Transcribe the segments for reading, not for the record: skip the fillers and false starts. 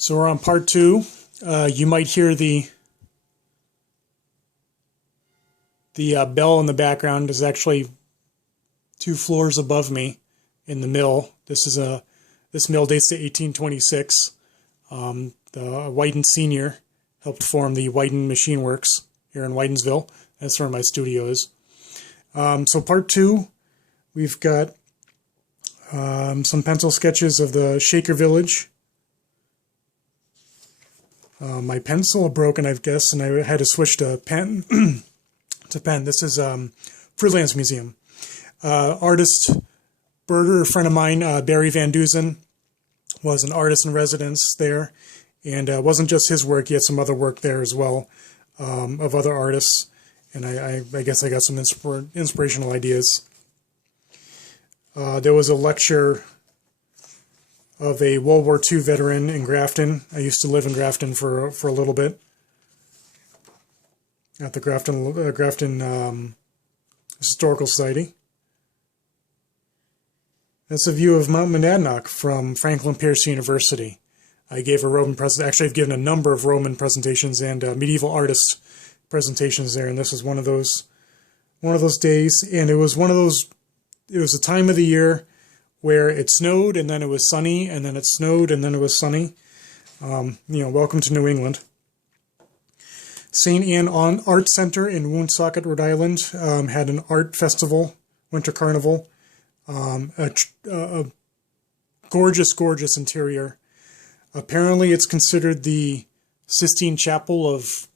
So we're on part two. You might hear the bell in the background. Is actually 2 floors above me in the mill. This mill dates to 1826. The Whiten Senior helped form the Whiten Machine Works here in Whitensville. That's where my studio is. So part two, we've got some pencil sketches of the Shaker Village. My pencil broke, I guess, and I had to switch to pen. This is Freelance Museum. Artist, birder, a friend of mine, Barry Van Duzen, was an artist in residence there. And it wasn't just his work, he had some other work there as well, of other artists. And I guess I got some inspirational ideas. There was a lecture of a World War II veteran in Grafton. I used to live in Grafton for a little bit. At the Grafton Historical Society. That's a view of Mount Monadnock from Franklin Pierce University. I gave a Roman presentation. Actually, I've given a number of Roman presentations and medieval artist presentations there, and this is one of those days. And it was a time of the year where it snowed and then it was sunny, and then it snowed and then it was sunny. Welcome to New England. St. Anne Art Center in Woonsocket, Rhode Island, had an art festival, winter carnival. A gorgeous, gorgeous interior. Apparently, it's considered the Sistine Chapel of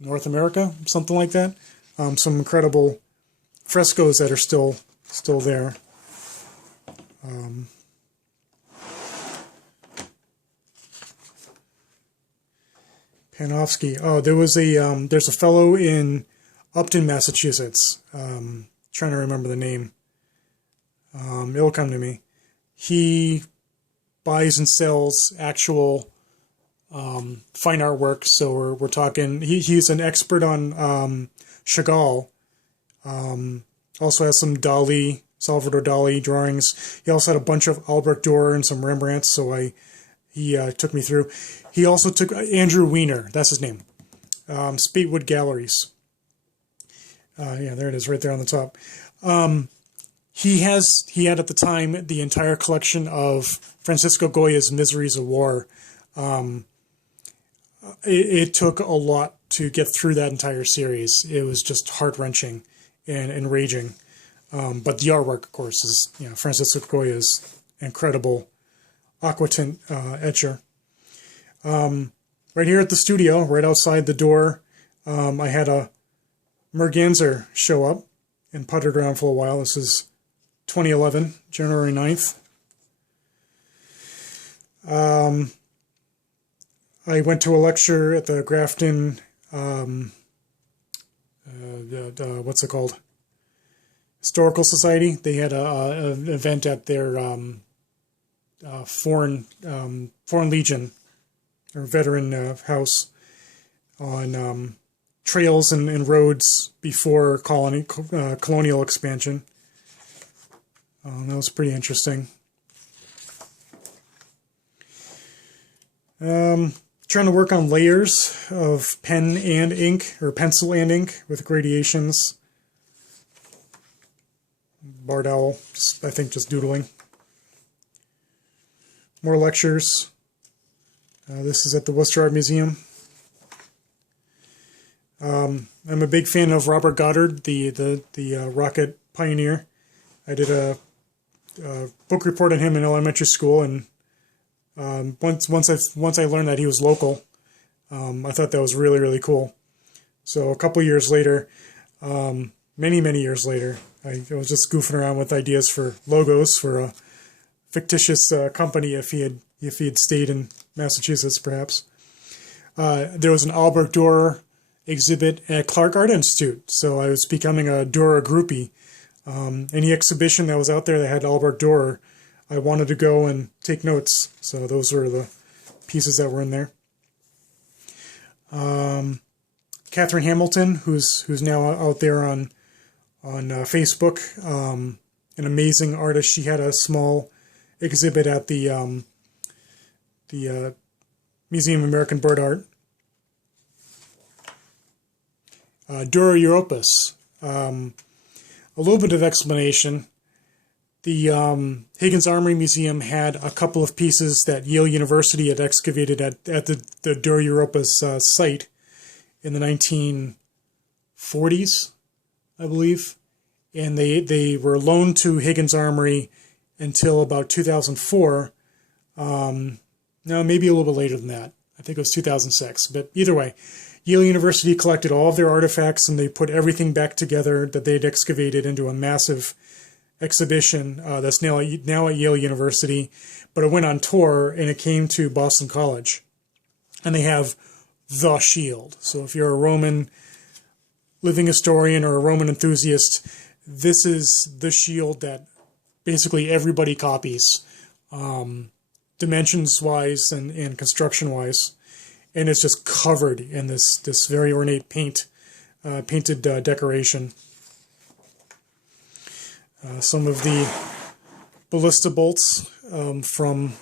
North America, something like that. Some incredible frescoes that are still there. Panofsky. Oh, there's a fellow in Upton, Massachusetts. Trying to remember the name. It'll come to me. He buys and sells actual fine artwork. So we're talking. He's an expert on Chagall. Also has some Salvador Dali drawings. He also had a bunch of Albrecht Dürer and some Rembrandts. So he took me through. He also took Andrew Weiner. That's his name. Spatewood Galleries. Yeah, there it is, right there on the top. He had at the time the entire collection of Francisco Goya's Miseries of War. It took a lot to get through that entire series. It was just heart-wrenching and enraging. But the artwork, of course, is Francisco Goya's incredible aquatint etcher. Right here at the studio, right outside the door, I had a merganser show up and puttered around for a while. This is 2011, January 9th. I went to a lecture at the Grafton, what's it called? Historical Society. They had an event at their Foreign Legion, or veteran house, on trails and roads before colonial expansion. That was pretty interesting. Trying to work on layers of pen and ink, or pencil and ink, with gradations. Barred owl, I think just doodling. More lectures. This is at the Worcester Art Museum. I'm a big fan of Robert Goddard, the rocket pioneer. I did a book report on him in elementary school, and once I learned that he was local, I thought that was really, really cool. So a couple years later, many years later, I was just goofing around with ideas for logos for a fictitious company if he had stayed in Massachusetts, perhaps. There was an Albrecht Dürer exhibit at Clark Art Institute, so I was becoming a Dürer groupie. Any exhibition that was out there that had Albrecht Dürer, I wanted to go and take notes. So those were the pieces that were in there. Catherine Hamilton, who's now out there on Facebook, an amazing artist. She had a small exhibit at the Museum of American Bird Art. Dura Europus. A little bit of explanation. The Higgins Armory Museum had a couple of pieces that Yale University had excavated at the Dura Europus site in the 1940s, I believe. And they were loaned to Higgins Armory until about 2004. No, maybe a little bit later than that. I think it was 2006. But either way, Yale University collected all of their artifacts and they put everything back together that they'd excavated into a massive exhibition that's now at Yale University. But it went on tour and it came to Boston College. And they have the shield. So if you're a Roman living historian or a Roman enthusiast, this is the shield that basically everybody copies, dimensions-wise and construction-wise. And it's just covered in this very ornate painted decoration. Some of the ballista bolts from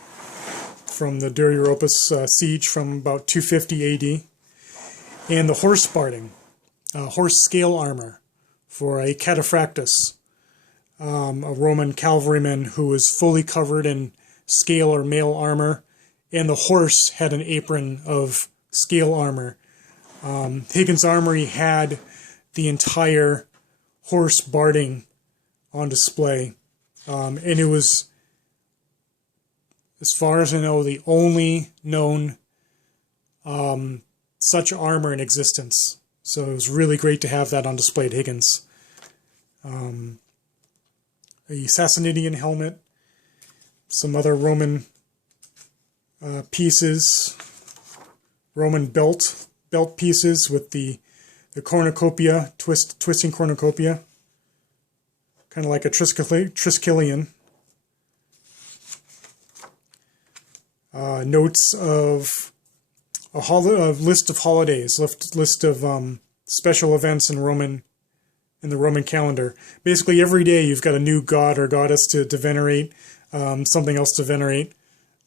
the Dura Europus siege from about 250 AD. And the horse barding, horse scale armor for a cataphractus, a Roman cavalryman who was fully covered in scale or mail armor, and the horse had an apron of scale armor. Higgins Armory had the entire horse barding on display, and it was, as far as I know, the only known such armor in existence. So it was really great to have that on display at Higgins. A Sassanidian helmet, some other Roman pieces, Roman belt pieces with the cornucopia, twisting cornucopia, kind of like a Triskelion. Notes of a list of holidays, list of special events in the Roman calendar. Basically, every day you've got a new god or goddess to venerate, something else to venerate.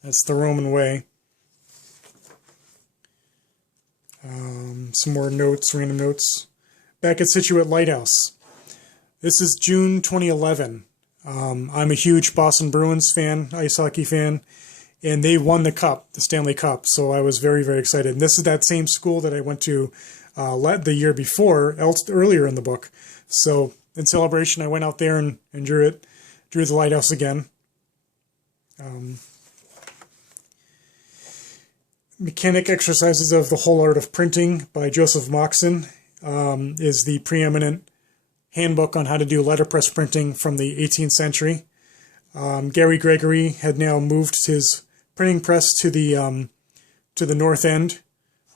That's the Roman way. Some more notes, random notes. Back at Scituate Lighthouse. This is June 2011. I'm a huge Boston Bruins fan, ice hockey fan, and they won the cup, the Stanley Cup, so I was very, very excited. And this is that same school that I went to the year before, earlier in the book. So in celebration, I went out there and drew the lighthouse again. Mechanic Exercises of the Whole Art of Printing by Joseph Moxon is the preeminent handbook on how to do letterpress printing from the 18th century. Gary Gregory had now moved his printing press to the north end,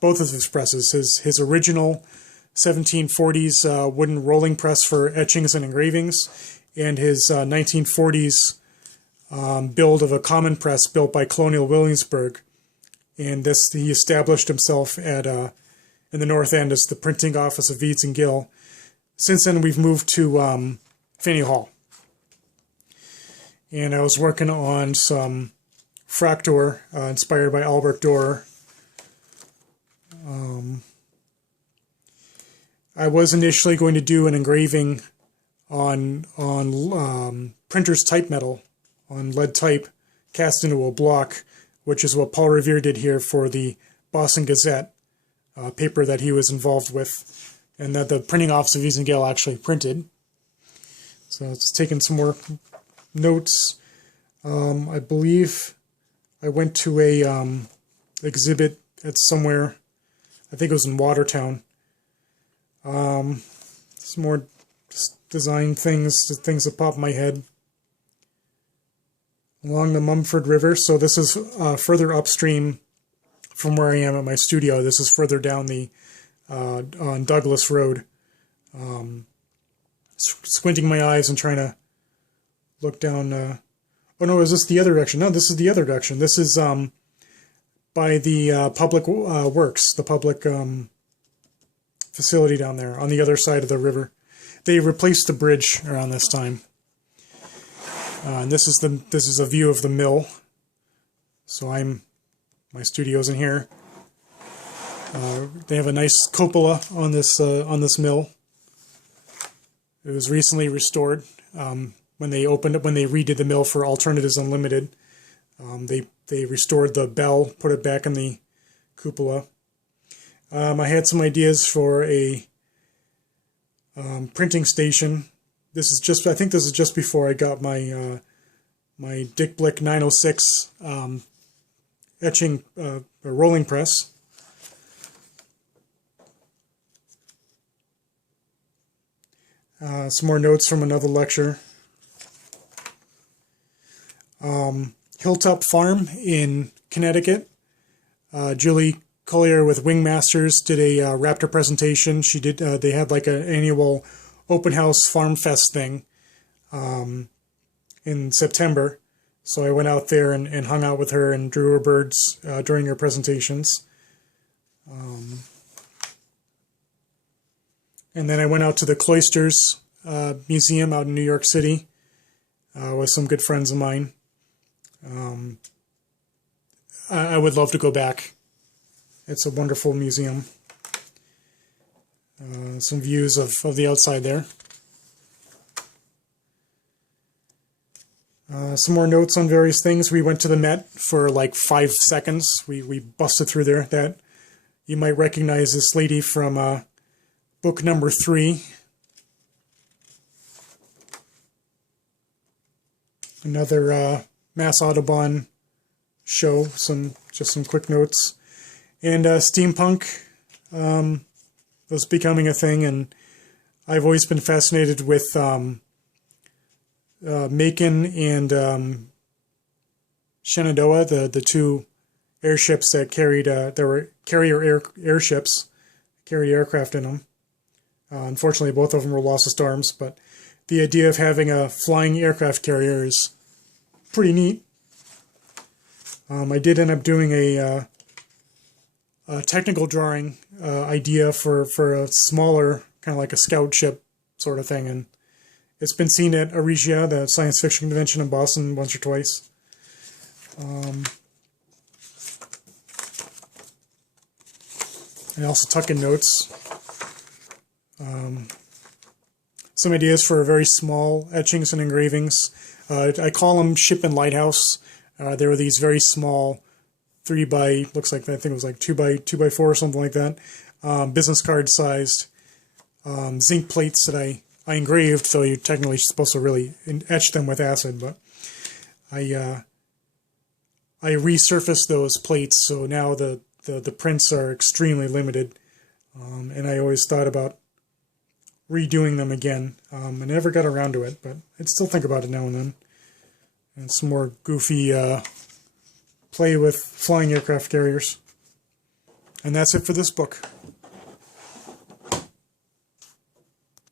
both of his presses. His original 1740s wooden rolling press for etchings and engravings, and his 1940s build of a common press built by Colonial Williamsburg. And he established himself in the north end as the printing office of Veeds and Gill. Since then, we've moved to Faneuil Hall. And I was working on some Fraktur inspired by Albert Dürer. I was initially going to do an engraving on printer's type metal, on lead type, cast into a block, which is what Paul Revere did here for the Boston Gazette paper that he was involved with, and that the printing office of Veeds and Gill actually printed. So just taking some more notes. I believe I went to a exhibit at somewhere, I think it was in Watertown. Some more design things that pop in my head. Along the Mumford River. So this is further upstream from where I am at my studio. This is further down on Douglas Road. Squinting my eyes and trying to look down. Oh no, is this the other direction? No, this is the other direction. This is by the public works, the public facility down there on the other side of the river. They replaced the bridge around this time. And this is a view of the mill. So I'm My studio's in here. They have a nice cupola on this mill. It was recently restored when they redid the mill for Alternatives Unlimited. They restored the bell, put it back in the cupola. I had some ideas for a printing station. I think this is just before I got my my Dick Blick 906 etching rolling press. Some more notes from another lecture. Hilltop Farm in Connecticut. Julie Collier with Wingmasters did a raptor presentation. They had like an annual open house farm fest thing in September. So I went out there and hung out with her and drew her birds during her presentations. And then I went out to the Cloisters Museum out in New York City with some good friends of mine. I would love to go back. It's a wonderful museum. Some views of the outside there. Some more notes on various things. We went to the Met for like 5 seconds. We busted through there. That you might recognize this lady from book number 3. Another Mass Audubon show. Just some quick notes. And steampunk was becoming a thing, and I've always been fascinated with Macon and Shenandoah, the two airships that there were carrier airships, carry aircraft in them. Unfortunately, both of them were lost to storms, but the idea of having a flying aircraft carrier is pretty neat. I did end up doing a technical drawing idea for a smaller, kind of like a scout ship sort of thing, and it's been seen at Arigia, the science fiction convention in Boston, once or twice. I also tuck in notes. Some ideas for very small etchings and engravings. I call them ship and lighthouse. There were these very small 3 by, looks like, I think it was like 2 by 4 or something like that. Business card sized zinc plates that I engraved, so you're technically supposed to really etch them with acid, but I resurfaced those plates, so now the prints are extremely limited, and I always thought about redoing them again. I never got around to it, but I'd still think about it now and then. And some more goofy play with flying aircraft carriers. And that's it for this book.